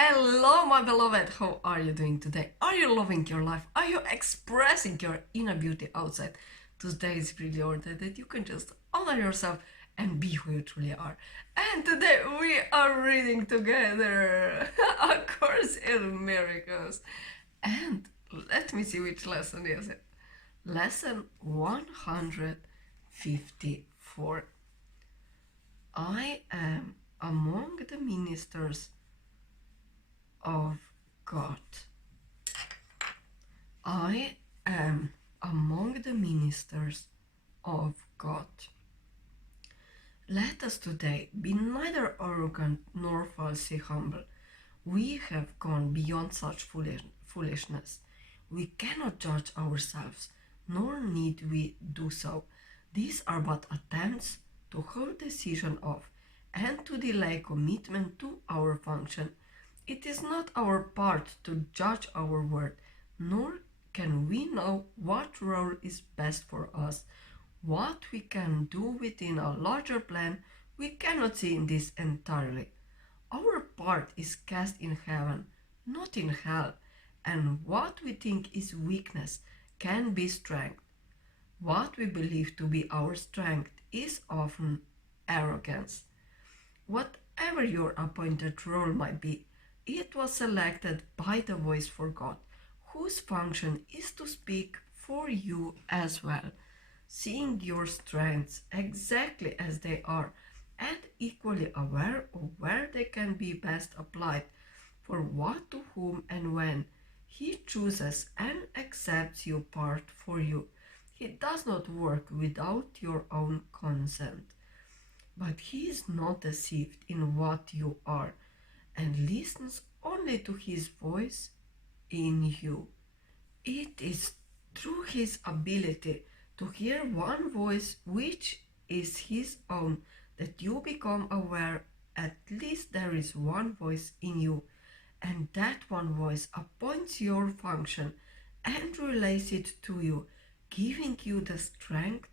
Hello, my beloved. How are you doing today? Are you loving your life? Are you expressing your inner beauty outside? Today is really your day that you can just honor yourself and be who you truly are. And today we are reading together A Course in Miracles. And let me see which lesson is it. Lesson 154. I am among the ministers of God. I am among the ministers of God. Let us today be neither arrogant nor falsely humble. We have gone beyond such foolishness. We cannot judge ourselves, nor need we do so. These are but attempts to hold decision of and to delay commitment to our function. It is not our part to judge our word, nor can we know what role is best for us. What we can do within a larger plan, we cannot see in this entirely. Our part is cast in heaven, not in hell, and what we think is weakness can be strength. What we believe to be our strength is often arrogance. Whatever your appointed role might be, it was selected by the voice for God, whose function is to speak for you as well, seeing your strengths exactly as they are and equally aware of where they can be best applied, for what, to whom, and when. He chooses and accepts your part for you. He does not work without your own consent. But he is not deceived in what you are, and listens only to his voice in you. It is through his ability to hear one voice which is his own that you become aware at least there is one voice in you, and that one voice appoints your function and relates it to you, giving you the strength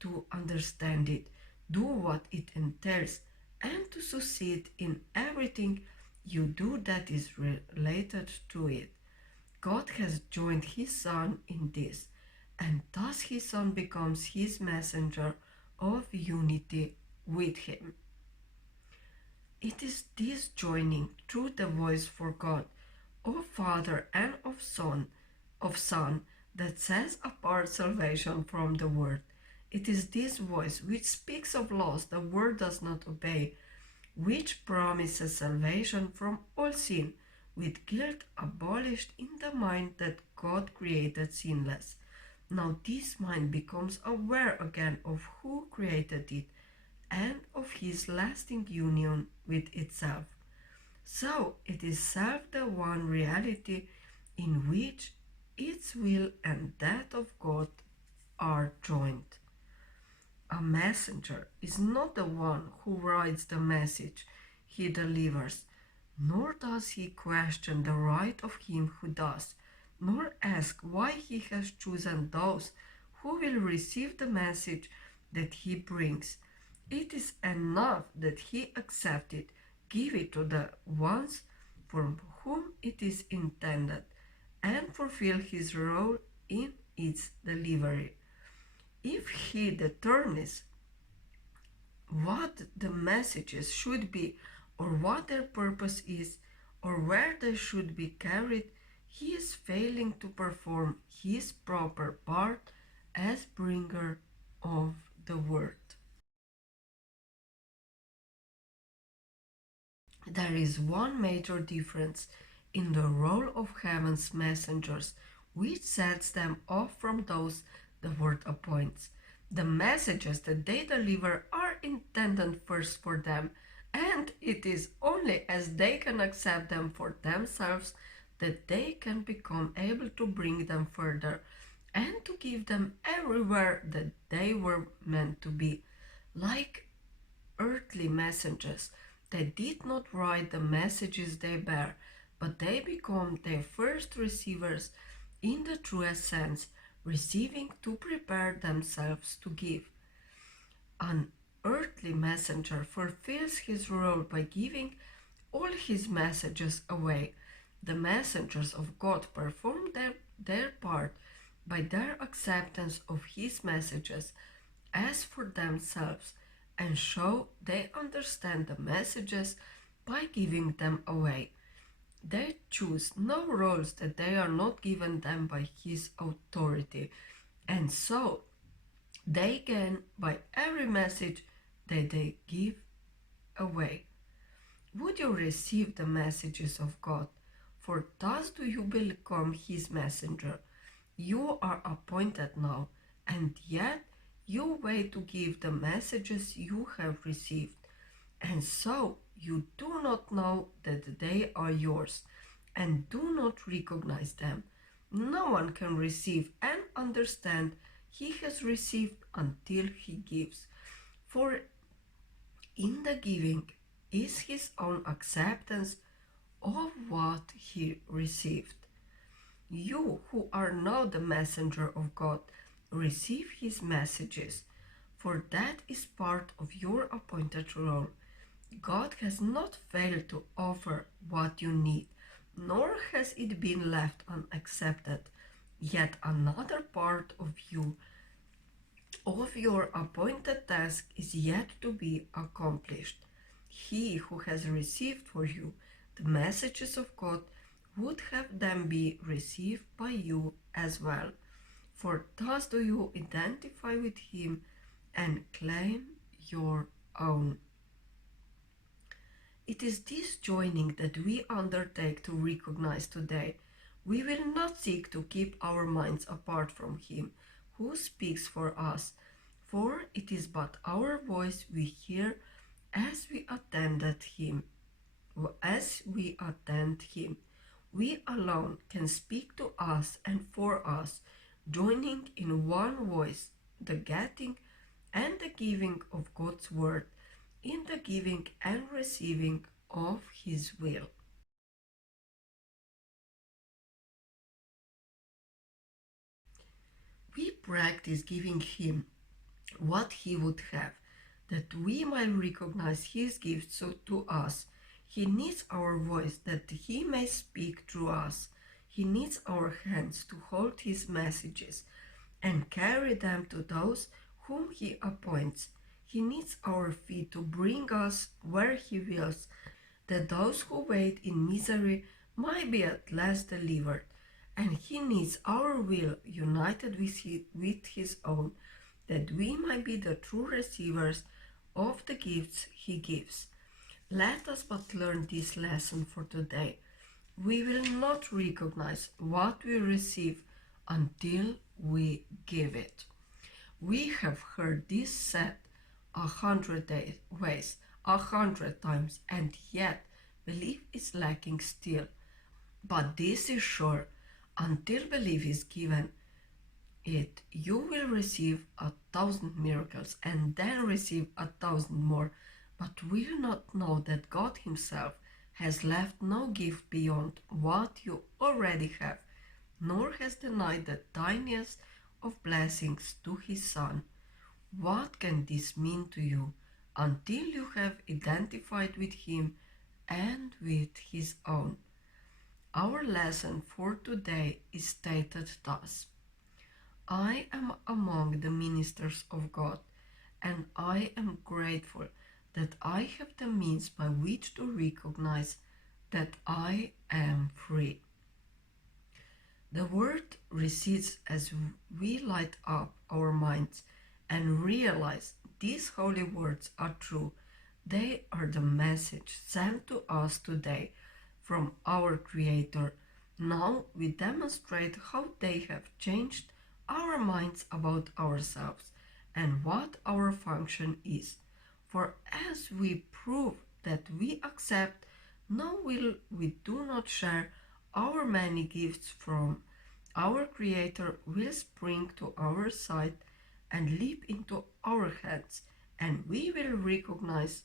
to understand it, do what it entails, and to succeed in everything you do that is related to it. God has joined his Son in this, and thus his Son becomes his messenger of unity with him. It is this joining through the voice for God, of Father and of Son, that sets apart salvation from the world. It is this voice which speaks of laws the world does not obey, which promises salvation from all sin, with guilt abolished in the mind that God created sinless. Now this mind becomes aware again of who created it and of his lasting union with itself. So it is self the one reality in which its will and that of God are joined. A messenger is not the one who writes the message he delivers, nor does he question the right of him who does, nor ask why he has chosen those who will receive the message that he brings. It is enough that he accept it, give it to the ones for whom it is intended, and fulfill his role in its delivery. If he determines what the messages should be, or what their purpose is, or where they should be carried, he is failing to perform his proper part as bringer of the word. There is one major difference in the role of heaven's messengers, which sets them off from those the word appoints. The messages that they deliver are intended first for them, and it is only as they can accept them for themselves that they can become able to bring them further and to give them everywhere that they were meant to be. Like earthly messengers, they did not write the messages they bear, but they become their first receivers in the truest sense, receiving to prepare themselves to give. An earthly messenger fulfills his role by giving all his messages away. The messengers of God perform their part by their acceptance of his messages as for themselves and show they understand the messages by giving them away. They choose no roles that they are not given them by his authority, and so they gain by every message that they give away. Would you receive the messages of God? For thus do you become his messenger. You are appointed now, and yet you wait to give the messages you have received. And so you do not know that they are yours, and do not recognize them. No one can receive and understand he has received until he gives. For in the giving is his own acceptance of what he received. You who are now the messenger of God, receive his messages, for that is part of your appointed role. God has not failed to offer what you need, nor has it been left unaccepted. Yet another part of your appointed task is yet to be accomplished. He who has received for you the messages of God would have them be received by you as well. For thus do you identify with him and claim your own. It is this joining that we undertake to recognize today. We will not seek to keep our minds apart from him who speaks for us, for it is but our voice we hear as we attend him. We alone can speak to us and for us, joining in one voice the getting and the giving of God's word, in the giving and receiving of his will. We practice giving him what he would have, that we might recognize his gifts to us. He needs our voice that he may speak through us. He needs our hands to hold his messages and carry them to those whom he appoints. He needs our feet to bring us where he wills, that those who wait in misery might be at last delivered. And he needs our will united with his own, that we might be the true receivers of the gifts he gives. Let us but learn this lesson for today. We will not recognize what we receive until we give it. We have heard this said 100 ways, 100 times, and yet belief is lacking still. But this is sure, until belief is given it, you will receive 1,000 miracles and then receive 1,000 more, but will not know that God himself has left no gift beyond what you already have, nor has denied the tiniest of blessings to his Son. What can this mean to you until you have identified with him and with his own? Our lesson for today is stated thus: I am among the ministers of God, and I am grateful that I have the means by which to recognize that I am free. The word recedes as we light up our minds and realize these holy words are true. They are the message sent to us today from our Creator. Now we demonstrate how they have changed our minds about ourselves and what our function is. For as we prove that we accept no will, we do not share our many gifts from our Creator will spring to our side and leap into our hands, and we will recognize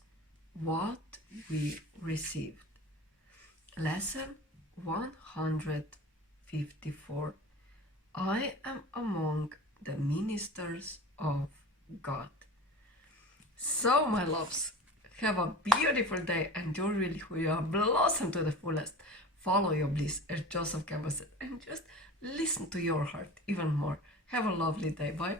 what we received. Lesson 154. I am among the ministers of God. So, my loves, Have a beautiful day and you're really who you are. Blossom to the fullest. Follow your bliss, as Joseph Campbell said, and just listen to your heart even more. Have a lovely day. Bye.